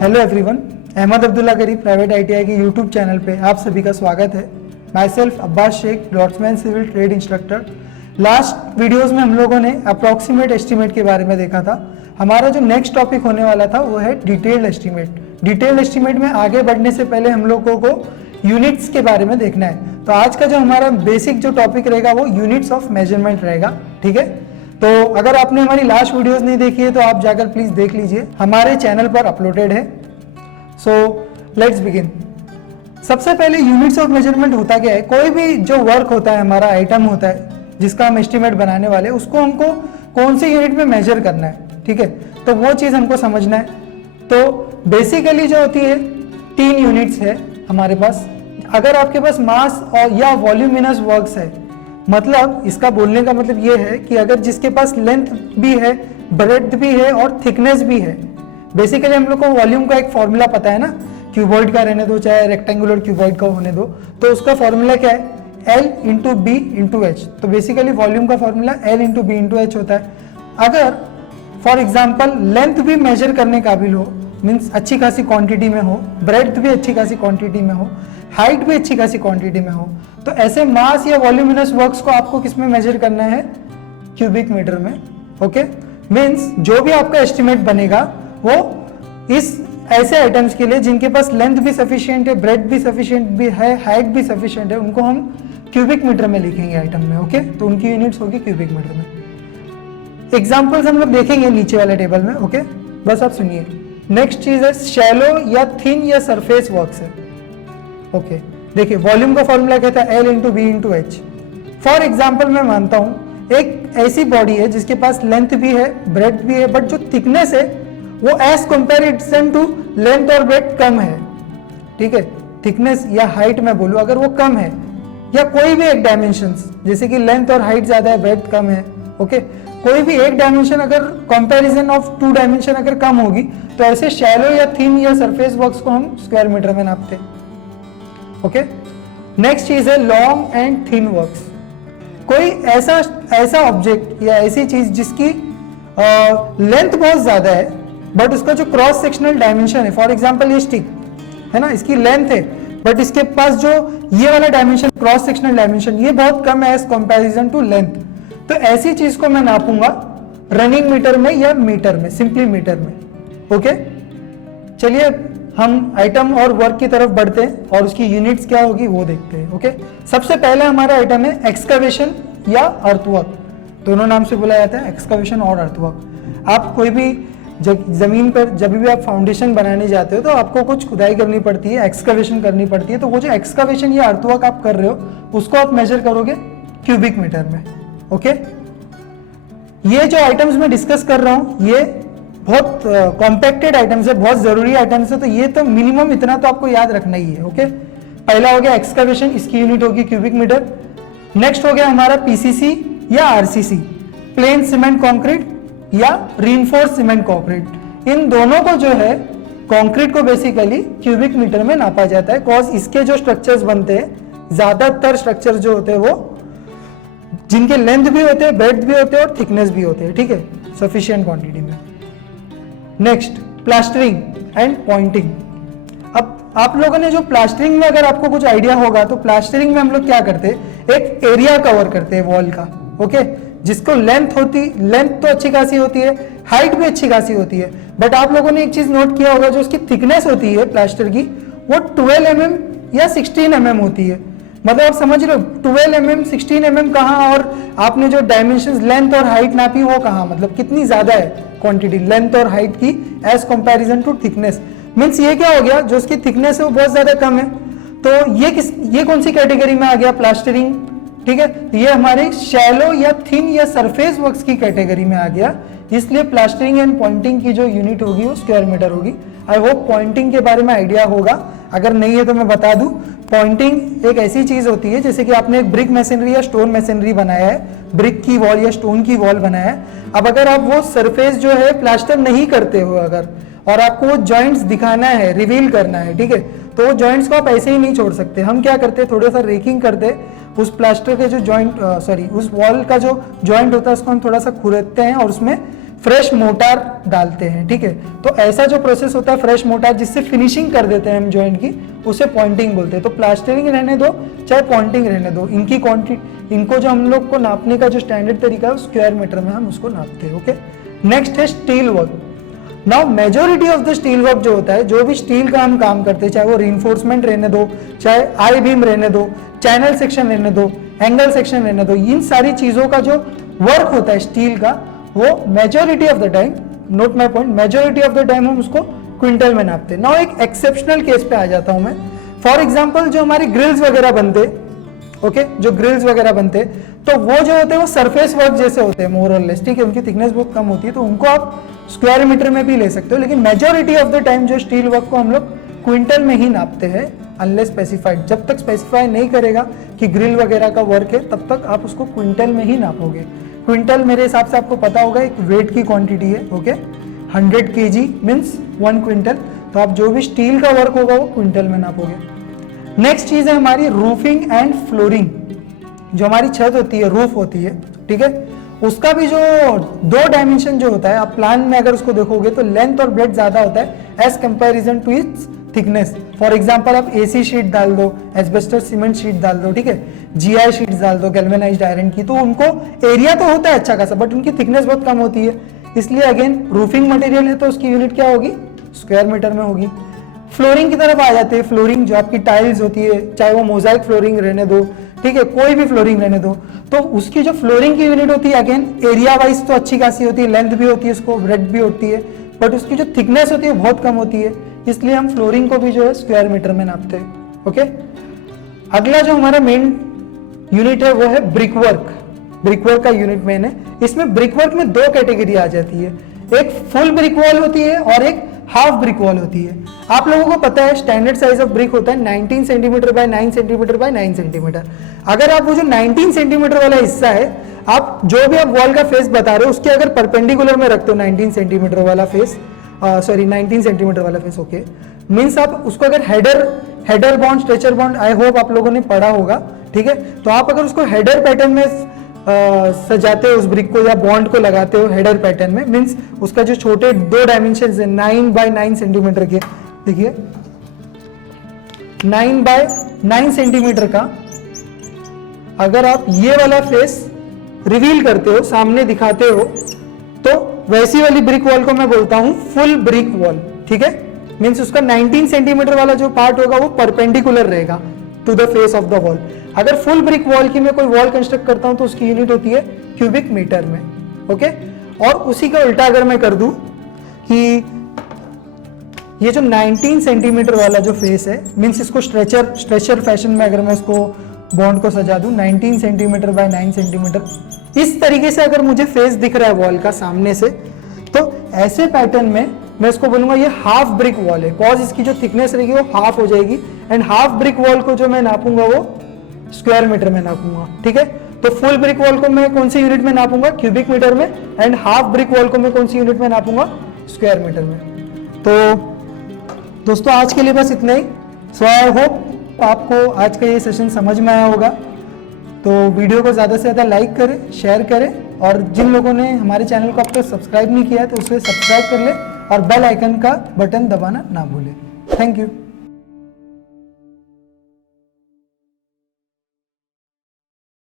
Hello everyone, Ahmad Abdullah करी private ITI के YouTube channel पे आप सभी का स्वागत है। Myself Abbas Shaikh, draughtsman civil trade instructor. Last videos में हम लोगों ने अप्रॉक्सीमेट एस्टीमेट के बारे में देखा था। हमारा जो नेक्स्ट टॉपिक होने वाला था वो है डिटेल्ड एस्टीमेट। डिटेल्ड एस्टीमेट में आगे बढ़ने से पहले हम लोगों को यूनिट्स के बारे में देखना है। तो आज का जो हमारा बेसिक जो टॉपिक रहेगा वो यूनिट्स ऑफ मेजरमेंट रहेगा, ठीक है। तो अगर आपने हमारी लास्ट वीडियोस नहीं देखी है तो आप जाकर प्लीज देख लीजिए, हमारे चैनल पर अपलोडेड है। So let's begin. सबसे पहले यूनिट्स ऑफ मेजरमेंट होता क्या है? कोई भी जो वर्क होता है, हमारा आइटम होता है जिसका हम एस्टिमेट बनाने वाले, उसको हमको कौन से यूनिट में मेजर करना है, ठीक है। तो वो चीज हमको समझना है। तो बेसिकली जो होती है 3 यूनिट्स है हमारे पास। अगर आपके पास मास और या वॉल्यूमिनस वर्क्स है, मतलब इसका बोलने का मतलब ये है कि अगर जिसके पास लेंथ भी है, ब्रेड्थ भी है और थिकनेस भी है। बेसिकली हम लोग को वॉल्यूम का एक फॉर्मूला पता है ना, क्यूबॉइड का रहने दो चाहे रेक्टेंगुलर क्यूबॉइड का होने दो, तो उसका फॉर्मूला क्या है? L into B into H. तो बेसिकली वॉल्यूम का formula L into B into H होता है। अगर फॉर एग्जाम्पल लेंथ भी मेजर करने काबिल हो, मीन्स अच्छी खासी क्वांटिटी में हो, ब्रेड्थ भी अच्छी खासी क्वांटिटी में हो, हाइट भी अच्छी खासी क्वांटिटी में हो, तो ऐसे मास या वॉल्यूमिनस वर्क्स को आपको किस में मेजर करना है? क्यूबिक मीटर में। ओके, मीन्स जो भी आपका एस्टिमेट बनेगा वो इस ऐसे आइटम्स के लिए जिनके पास लेंथ भी सफिशिएंट है, ब्रेड्थ भी सफिशिएंट भी है, हाइट भी सफिशिएंट है, उनको हम क्यूबिक मीटर में लिखेंगे आइटम में। ओके, तो उनकी यूनिट्स होगी क्यूबिक मीटर में। एग्जाम्पल्स हम लोग देखेंगे नीचे वाले टेबल में। ओके, बस आप सुनिए। नेक्स्ट चीज है शैलो या थिन या सरफेस वर्क्स है। ओके, देखिए वॉल्यूम का फॉर्मूला कहता है L into B into H. For example मैं मानता हूं एक ऐसी बॉडी है जिसके पास लेंथ भी है, ब्रेड्थ भी है, बट जो थिकनेस है वो एज कंपैरिजन टू लेंथ और ब्रेड्थ कम है, ठीक है। थिकनेस या हाइट में बोलूं अगर वो कम है, या कोई भी एक डायमेंशंस, जैसे कि लेंथ और हाइट ज्यादा है, ब्रेड्थ कम है, ओके, कोई भी एक डायमेंशन अगर कंपैरिजन ऑफ 2 डायमेंशन अगर कम होगी, तो ऐसे शैलो या थिन या सरफेस वर्क्स को हम स्क्वायर मीटर में नापते हैं। ओके, नेक्स्ट चीज है लॉन्ग एंड थिन वर्क्स। कोई ऐसा ऑब्जेक्ट या ऐसी चीज जिसकी लेंथ बहुत ज्यादा है बट उसका जो क्रॉस सेक्शनल डायमेंशन है, फॉर एग्जांपल ये स्टिक है ना, इसकी लेंथ है बट इसके पास जो ये वाला डायमेंशन क्रॉस सेक्शनल डायमेंशन ये बहुत कम है एज कंपैरिजन टू लेंथ, तो ऐसी चीज को मैं नापूंगा रनिंग मीटर में या मीटर में, सिंपली मीटर में। ओके, चलिए हम आइटम और वर्क की तरफ बढ़ते हैं और उसकी यूनिट्स क्या होगी वो देखते हैं। ओके, सबसे पहले हमारा आइटम है एक्सकवेशन या अर्थवर्क। दोनों नाम से बुलाया जाता है, एक्सकवेशन और अर्थवर्क। आप कोई भी जमीन पर जब भी आप फाउंडेशन बनाने जाते हो तो आपको कुछ खुदाई करनी पड़ती है, एक्सकवेशन करनी पड़ती है। तो वो जो एक्सकवेशन या अर्थवर्क आप कर रहे हो उसको आप मेजर करोगे क्यूबिक मीटर में। ओके, ये जो आइटम्स मैं डिस्कस कर रहा हूं ये बहुत कॉम्पैक्टेड आइटम्स है, बहुत जरूरी आइटम्स है, तो ये तो मिनिमम इतना तो आपको याद रखना ही है। ओके, पहला हो गया एक्सकवेशन, इसकी यूनिट होगी क्यूबिक मीटर। नेक्स्ट हो गया हमारा पीसीसी या आरसीसी, प्लेन सीमेंट कंक्रीट या रीइंफोर्स्ड सीमेंट कंक्रीट। इन दोनों को जो है कंक्रीट को बेसिकली क्यूबिक मीटर में नापा जाता है, कॉज इसके जो स्ट्रक्चर्स बनते हैं, ज्यादातर स्ट्रक्चर जो होते हैं वो जिनके लेंथ भी होते हैं, ब्रेड्थ भी होते हैं और थिकनेस भी होते हैं, ठीक है, सफिशिएंट क्वांटिटी में। Next plastering and Poynting. अब आप लोगों ने जो प्लास्टरिंग में अगर आपको कुछ आइडिया होगा तो प्लास्टरिंग में हम लोग क्या करते हैं, एक एरिया कवर करते हैं वॉल का। ओके, जिसको लेंथ तो अच्छी खासी होती है, हाइट भी अच्छी खासी होती है, बट आप लोगों ने एक चीज नोट किया होगा, जो उसकी थिकनेस होती है प्लास्टर की वो 12 mm या 16 mm होती है। मतलब आप समझ रहे हो 12 mm 16 mm कहाँ, और आपने जो डायमेंशन लेंथ और हाइट नापी वो कहाँ, मतलब कितनी ज्यादा है क्वांटिटी लेंथ और हाइट की as comparison to thickness. Means ये क्या हो गया, जो उसकी थिकनेस है वो बहुत ज्यादा कम है, तो ये कौन सी कैटेगरी में आ गया? प्लास्टरिंग, ठीक है। ये हमारे शैलो या थिन या सरफेस वर्क्स की कैटेगरी में आ गया, इसलिए प्लास्टरिंग एंड पॉइंटिंग की जो यूनिट होगी वो स्क्वायर मीटर होगी। आई होप पॉइंटिंग के बारे में आइडिया होगा, अगर नहीं है तो मैं बता दूं। पॉइंटिंग एक ऐसी चीज होती है जैसे कि आपने एक ब्रिक मैसनरी या स्टोन मैसनरी बनाया है, ब्रिक की वॉल या स्टोन की वॉल बनाया है। अब अगर आप वो सरफेस जो है प्लास्टर नहीं करते हो अगर, और आपको वो जॉइंट्स दिखाना है, रिवील करना है, ठीक है, तो वो जॉइंट्स को आप ऐसे ही नहीं छोड़ सकते। हम क्या करते हैं, थोड़ा सा रेकिंग करते, उस प्लास्टर के जो जॉइंट उस वॉल का जो जॉइंट होता है उसको हम थोड़ा सा खुरदते हैं और उसमें फ्रेश मोटार डालते हैं, ठीक है। तो ऐसा जो प्रोसेस होता है फ्रेश मोटार जिससे फिनिशिंग कर देते हैं हम जॉइंट की, उसे पॉइंटिंग बोलते हैं। तो प्लास्टरिंग रहने दो चाहे पॉइंटिंग रहने दो, इनकी क्वांटिटी, इनको जो हम लोग को नापने का जो स्टैंडर्ड तरीका है स्क्वायर मीटर में हम उसको नापते हैं, ओके। नेक्स्ट है steel work. Now majority of the steel work जो होता है, जो भी स्टील का हम काम करते हैं, चाहे वो रीइंफोर्समेंट रहने दो, चाहे आई बीम रहने दो, चैनल सेक्शन रहने दो, एंगल सेक्शन रहने दो, इन सारी चीजों का जो वर्क होता है स्टील का, वो majority of the time, note my point, majority of the time हम उसको क्विंटल में नापते हैं। नाउ एक एक्सेप्शनल केस पे आ जाता हूं मैं। फॉर एग्जांपल जो हमारी ग्रिल्स वगैरह बनते, ओके, जो ग्रिल्स वगैरह बनते, तो वो जो होते हैं वो सरफेस वर्क जैसे होते हैं मोर और लेस, ठीक है, उनकी थिकनेस बहुत कम होती है, तो उनको आप स्क्वायर मीटर में भी ले सकते हो। लेकिन मेजोरिटी ऑफ द टाइम जो स्टील वर्क को हम लोग क्विंटल में ही नापते हैं, अनलेस स्पेसिफाइड। जब तक स्पेसिफाई नहीं करेगा कि ग्रिल वगैरह का वर्क है, तब तक आप उसको क्विंटल में ही नापोगे। क्विंटल मेरे हिसाब से आपको पता होगा एक वेट की क्वांटिटी है, ओके। 100 kg means 1 quintal. तो आप जो भी स्टील का वर्क होगा वो क्विंटल में नापोगे। नेक्स्ट चीज है हमारी रूफिंग एंड फ्लोरिंग। जो हमारी छत होती है, रूफ होती है, ठीक है, उसका भी जो 2 डायमेंशन जो होता है, आप प्लान में अगर उसको देखोगे तो लेंथ और ब्रेड्थ ज्यादा होता है as comparison to its thickness. For example आप एसी शीट डाल दो, एस्बेस्टस सीमेंट शीट डाल दो, ठीक है, जीआई शीट डाल दो गैल्वेनाइज्ड आयरन की, तो उनको एरिया तो होता है अच्छा खासा, बट उनकी थिकनेस बहुत कम होती है। इसलिए अगेन रूफिंग मटेरियल है तो उसकी यूनिट क्या होगी, स्क्वायर मीटर में होगी। फ्लोरिंग की तरफ आ जाते हैं। फ्लोरिंग जो आपकी टाइल्स होती है, चाहे वो मोजाइक फ्लोरिंग रहने दो, ठीक है, कोई भी फ्लोरिंग रहने दो, तो उसकी जो फ्लोरिंग की यूनिट होती है, अगेन एरिया वाइज तो अच्छी खासी होती है, लेंथ भी होती है, उसको ब्रेड्थ भी होती है, बट उसकी जो थिकनेस होती है बहुत कम होती है। इसलिए हम फ्लोरिंग को भी जो है स्क्वायर मीटर में नापते हैं, ओके। अगला जो हमारा मेन यूनिट है वो है ब्रिक वर्क। ब्रिक वर्क का यूनिट मेन है। इसमें ब्रिक वर्क में 2 कैटेगरी आ जाती है, एक फुल ब्रिक वॉल होती है और एक हाफ ब्रिक वॉल होती है। आप लोगों को पता है स्टैंडर्ड साइज ऑफ ब्रिक होता है 19 centimetre bye 9 centimetre bye 9 centimetre. अगर आप वो जो 19 सेंटीमीटर वाला हिस्सा है, आप जो भी आप वॉल का फेस बता रहे हो उसके अगर परपेंडिकुलर में रखते हो 19 सेंटीमीटर वाला फेस, 19 सेंटीमीटर वाला फेस, ओके, मीन्स आप उसको अगर header bond, stretcher bond, I hope आप लोगों ने पढ़ा होगा, ठीक है। तो आप अगर उसको हेडर पैटर्न में सजाते हो, उस ब्रिक को या बॉन्ड को लगाते हो हेडर पैटर्न में, मीन्स उसका जो छोटे 2 डायमेंशन है 9 बाय 9 सेंटीमीटर के, देखिए 9 बाय 9 सेंटीमीटर का, अगर आप ये वाला फेस रिवील करते हो, सामने दिखाते हो, तो वैसी वाली ब्रिक वॉल को मैं बोलता हूं फुल ब्रिक वॉल, ठीक है। मीन्स उसका 19 सेंटीमीटर वाला जो पार्ट होगा वो परपेंडिकुलर रहेगा to the face of the wall. अगर फुल ब्रिक वॉल की मैं कोई वॉल कंस्ट्रक्ट करता हूं तो उसकी यूनिट होती है क्यूबिक मीटर में, ओके। और उसी का उल्टा अगर मैं कर दूं कि ये जो 19 सेंटीमीटर वाला जो फेस है, मीन्स इसको स्ट्रेचर फैशन में अगर मैं उसको बॉन्ड को सजा दूं 19 सेंटीमीटर बाय 9 सेंटीमीटर, इस तरीके से अगर मुझे फेस दिख रहा है वॉल का सामने से, तो ऐसे पैटर्न में मैं इसको बोलूंगा ये हाफ ब्रिक वॉल है, कॉज इसकी जो थिकनेस रहेगी वो हाफ हो जाएगी। एंड हाफ ब्रिक वॉल को जो मैं नापूंगा वो स्क्वायर मीटर में नापूंगा, ठीक है। तो फुल ब्रिक वॉल को मैं कौन सी यूनिट में नापूंगा, क्यूबिक मीटर में, एंड हाफ ब्रिक वॉल को मैं कौन सी यूनिट में नापूंगा, स्क्वायर मीटर में। तो दोस्तों आज के लिए बस इतना ही। सो आई होप आपको आज का ये सेशन समझ में आया होगा। तो वीडियो को ज़्यादा से ज़्यादा लाइक करें, शेयर करें, और जिन लोगों ने हमारे चैनल को अब तक सब्सक्राइब नहीं किया है तो उसे सब्सक्राइब कर ले और बेल आइकन का बटन दबाना ना भूलें। Thank you.